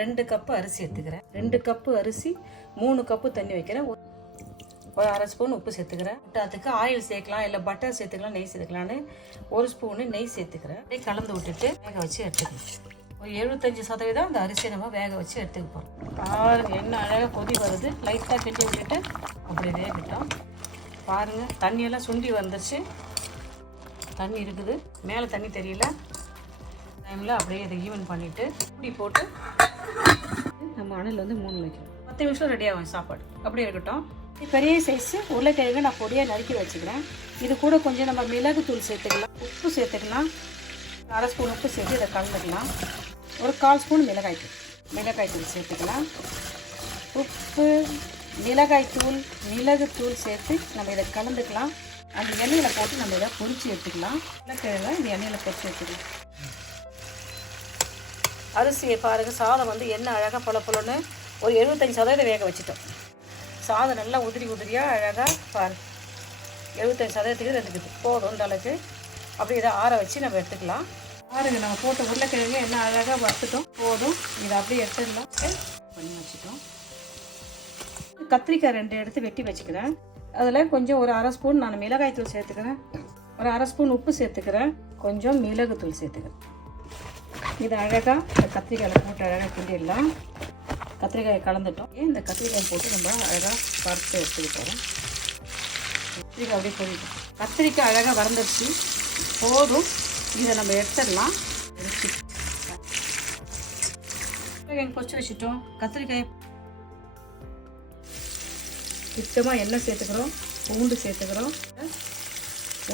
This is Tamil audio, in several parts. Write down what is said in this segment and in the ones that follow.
2 கப்பு அரிசி எடுத்துக்கிறேன். 2 கப்பு அரிசி 3 கப்பு தண்ணி வைக்கிறேன். ஒரு அரை ஸ்பூன் உப்பு சேர்த்துக்கிறேன். அதுக்கு ஆயில் சேர்க்கலாம், இல்லை பட்டர் சேர்த்துக்கலாம், நெய் சேர்த்துக்கலான்னு 1 ஸ்பூனு நெய் சேர்த்துக்கிறேன். அப்படியே கலந்து விட்டுட்டு வேக வச்சு எடுத்துக்கலாம். ஒரு 75% அந்த அரிசியை நம்ம வேக வச்சு எடுத்துக்க போகிறோம். பாருங்கள் என்ன அழகாக கொதி வருது. லைட்டாக கிண்டி விட்டுட்டு அப்படியே வேகட்டும். பாருங்கள் தண்ணியெல்லாம் சுண்டி வந்துருச்சு. தண்ணி இருக்குது, மேலே தண்ணி தெரியல. டைமில் அப்படியே இதை ஈவன் பண்ணிவிட்டு மூடி போட்டு நம்ம அணையில் வந்து 3 வைக்கணும். 10 நிமிஷம் ரெடி ஆகும் சாப்பாடு. அப்படியே இருக்கட்டும். பெரிய சைஸு உருளைக்கிழங்கு நான் பொடியாக நறுக்கி வச்சுக்கிறேன். இது கூட கொஞ்சம் நம்ம மிளகுத்தூள் சேர்த்துக்கலாம், உப்பு சேர்த்துக்கலாம். அரை ஸ்பூன் உப்பு சேர்த்து இதை கலந்துக்கலாம். ஒரு 1/4 ஸ்பூன் மிளகாய்த்தூள் சேர்த்துக்கலாம். உப்பு, மிளகாய்த்தூள், மிளகுத்தூள் சேர்த்து நம்ம இதை கலந்துக்கலாம். அந்த எண்ணெயில் போட்டு நம்ம இதை பொரித்து எடுத்துக்கலாம். உருளைக்கிழங்கை இந்த எண்ணெயில் பொரித்து எடுத்துக்கலாம். அரிசியை பாருங்கள், சாதம் வந்து எண்ணெய் அழகாக பொலன்னு ஒரு 75% வேக வச்சுட்டோம். சாதம் நல்லா உதிரியாக அழகாக பாரு 75% இருக்குது போதும். அளவுக்கு அப்படி இதை ஆற வச்சு நம்ம எடுத்துக்கலாம். பாருங்க நம்ம போட்ட உருளைக்கிழங்கு என்ன அழகாக வறுத்துட்டோம். போதும், இதை அப்படியே எடுத்துடலாம். பண்ணி வச்சுட்டோம். கத்திரிக்காய் 2 எடுத்து வெட்டி வச்சுக்கிறேன். அதில் கொஞ்சம் ஒரு அரை ஸ்பூன் நான் மிளகாய்த்தூள் சேர்த்துக்கிறேன். ஒரு அரை ஸ்பூன் உப்பு சேர்த்துக்கிறேன். கொஞ்சம் மிளகுத்தூள் சேர்த்துக்கிறேன். இதை அழகாக இந்த கத்திரிக்காயில் போட்டு அழகாக கிண்டிடலாம். கத்திரிக்காயை கலந்துட்டோம். இந்த கத்திரிக்காயை போட்டு நம்ம அழகாக வறுத்து எடுத்துக்க போகிறோம். கத்திரிக்காய் அப்படியே பொரிக்கும். கத்திரிக்காய் அழகாக வறந்துருச்சு. போதும், இதை நம்ம எடுத்துடலாம். கத்திரிக்காய் பொரிச்சு வச்சுட்டோம். கத்திரிக்காயை சுத்தமாக எண்ணெய் சேர்த்துக்கிறோம், பூண்டு சேர்த்துக்கிறோம்.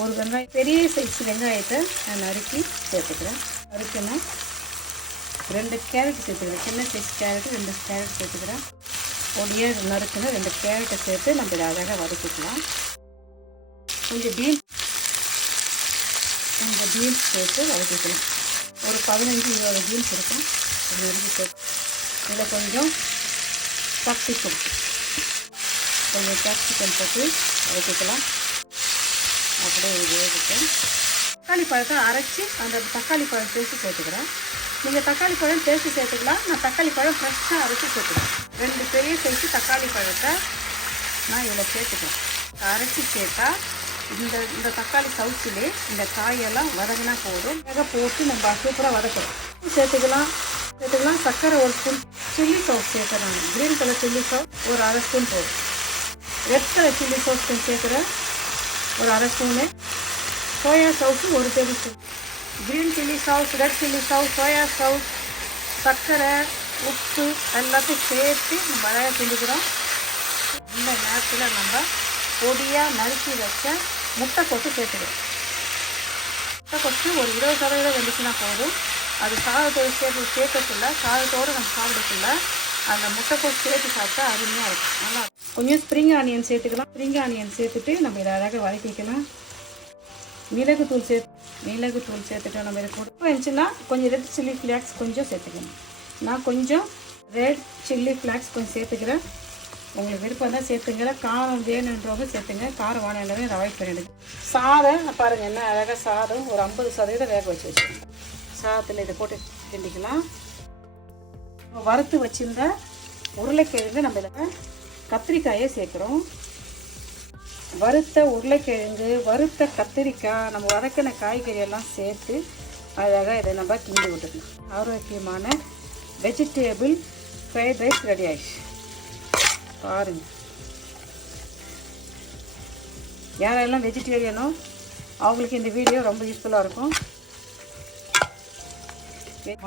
ஒரு வெங்காயம், பெரிய சைஸ் வெங்காயத்தை நான் நறுக்கி சேர்த்துக்கிறேன். நறுக்கினா 2 கேரட் சேர்த்துக்கிறேன். சின்ன சைஸ் கேரட் 2 கேரட் சேர்த்துக்கிறேன். பொடியாக நறுக்குன்னு 2 கேரட்டை சேர்த்து நம்ம இதை அழகாக வதக்கிக்கலாம். கொஞ்சம் பீன்ஸ் சேர்த்து வதக்கிக்கலாம். ஒரு 15-20 பீன்ஸ் இருக்கும். நறுக்கி சேர்த்து இதில் கொஞ்சம் கேப்சிகம் போட்டு வதக்கிக்கலாம். அப்படியே வேகட்டும். தக்காளி பழத்தை அரைச்சி அந்த தக்காளி பழம் பேசி சேர்த்துக்கிறேன். நீங்கள் தக்காளி பழம் பேசி சேர்த்துக்கலாம். நான் தக்காளி பழம் ஃப்ரெஷ்ஷாக அரைச்சி சேர்த்துக்கிறேன். 2 பெரிய சைஸு தக்காளி பழத்தை நான் இதில் சேர்த்துக்கிறேன். அரைச்சி சேர்த்தா இந்த தக்காளி சவுச்சிலே இந்த காயெல்லாம் வதங்கினா போதும். வேக போட்டு நம்ம சூப்பராக வதக்கிறோம். சேர்த்துக்கலாம். சர்க்கரை 1 ஸ்பூன், சில்லி சாஸ் சேர்க்குறேன். க்ரீன் கலர் சில்லி சாஸ் ஒரு அரை ஸ்பூன் போதும். ரெட் கலர் சில்லி சாஸ் சேர்க்குறேன் ஒரு அரை spoon. Soya sauce 1 table spoon. Green chilli sauce, red chilli sauce, soya sauce, சர்க்கரை, உப்பு எல்லாத்தையும் சேர்த்து நம்ம அழகாக கிண்டிக்கிறோம். இந்த நேரத்தில் நம்ம பொடியாக நறுக்கி வச்ச முட்டைக்கோசு சேர்த்துக்கிறோம். முட்டைக்கோசு ஒரு 20% வந்துச்சுன்னா போதும். அது சாதத்தோடு சேர்க்கக்குள்ள சாதத்தோடு நம்ம சாப்பிடக்குள்ள அந்த முட்டைக்கோசு சேர்த்து சாப்பிட்டா அருமையாக இருக்கும், நல்லா இருக்கும். கொஞ்சம் ஸ்ப்ரிங் ஆனியன் சேர்த்துக்கலாம். ஸ்ப்ரிங் ஆனியன் சேர்த்துட்டு நம்ம இதை அழகாக வதக்கிக்கலாம். மிளகுத்தூள் சேர்த்துட்டோம். நம்ம இதை போட்டு இருந்துச்சுன்னா கொஞ்சம் ரெட் சில்லி ஃப்ளாக்ஸ் கொஞ்சம் சேர்த்துக்கணும். நான் கொஞ்சம் ரெட் சில்லி ஃப்ளாக்ஸ் கொஞ்சம் சேர்த்துக்கிறேன். உங்களுக்கு விருப்பம் தான் சேர்த்துங்க. காரம் வேணுன்றவங்க சேர்த்துங்க. காரம் வேணுன்றவங்க அவாய்ட் பண்ணிடுங்க. சாதம் பாருங்கள் என்ன அழகாக சாதம் ஒரு 50% வேக வச்சு வச்சுக்கோங்க. சாதத்தில் இதை போட்டு கிண்டிக்கலாம். வறுத்து வச்சுருந்த உருளைக்கிழங்கு நம்ம இதில் கத்திரிக்காயை சேர்க்குறோம். வறுத்த உருளைக்கிழங்கு, வறுத்த கத்திரிக்காய், நம்ம வதக்கின காய்கறியெல்லாம் சேர்த்து அழகாக இதை நம்ம கிண்டி விட்டுக்கலாம். ஆரோக்கியமான வெஜிடேபிள் ஃப்ரைட் ரைஸ் ரெடி ஆகிடுச்சு. பாருங்கள், யாரெல்லாம் வெஜிடேரியனோ அவங்களுக்கு இந்த வீடியோ ரொம்ப யூஸ்ஃபுல்லாக இருக்கும்.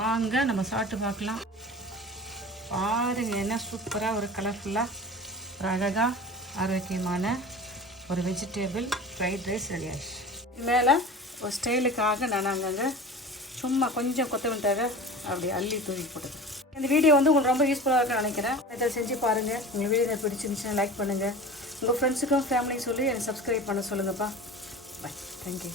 வாங்க நம்ம சாப்பிட்டு பார்க்கலாம். பாருங்கள் என்ன சூப்பராக ஒரு கலர்ஃபுல்லாக ஒரு அழகாக ஆரோக்கியமான ஒரு வெஜிடேபிள் ஃப்ரைட் ரைஸ் ரெடி ஆகிடுச்சு. மேலே ஒரு ஸ்டைலுக்காக நான் அங்கங்கே சும்மா கொஞ்சம் கொத்தமல்லியாக அப்படி அள்ளி தூவி போட்டுது. இந்த வீடியோ வந்து உங்களுக்கு ரொம்ப யூஸ்ஃபுல்லாக இருக்குன்னு நினைக்கிறேன். இதை செஞ்சு பாருங்கள். உங்கள் வீடியோ பிடிச்சிருந்துச்சுன்னா லைக் பண்ணுங்கள். உங்கள் ஃப்ரெண்ட்ஸுக்கும் ஃபேமிலியும் சொல்லி எனக்கு சப்ஸ்கிரைப் பண்ண சொல்லுங்கப்பா. பாய், தேங்க்யூ.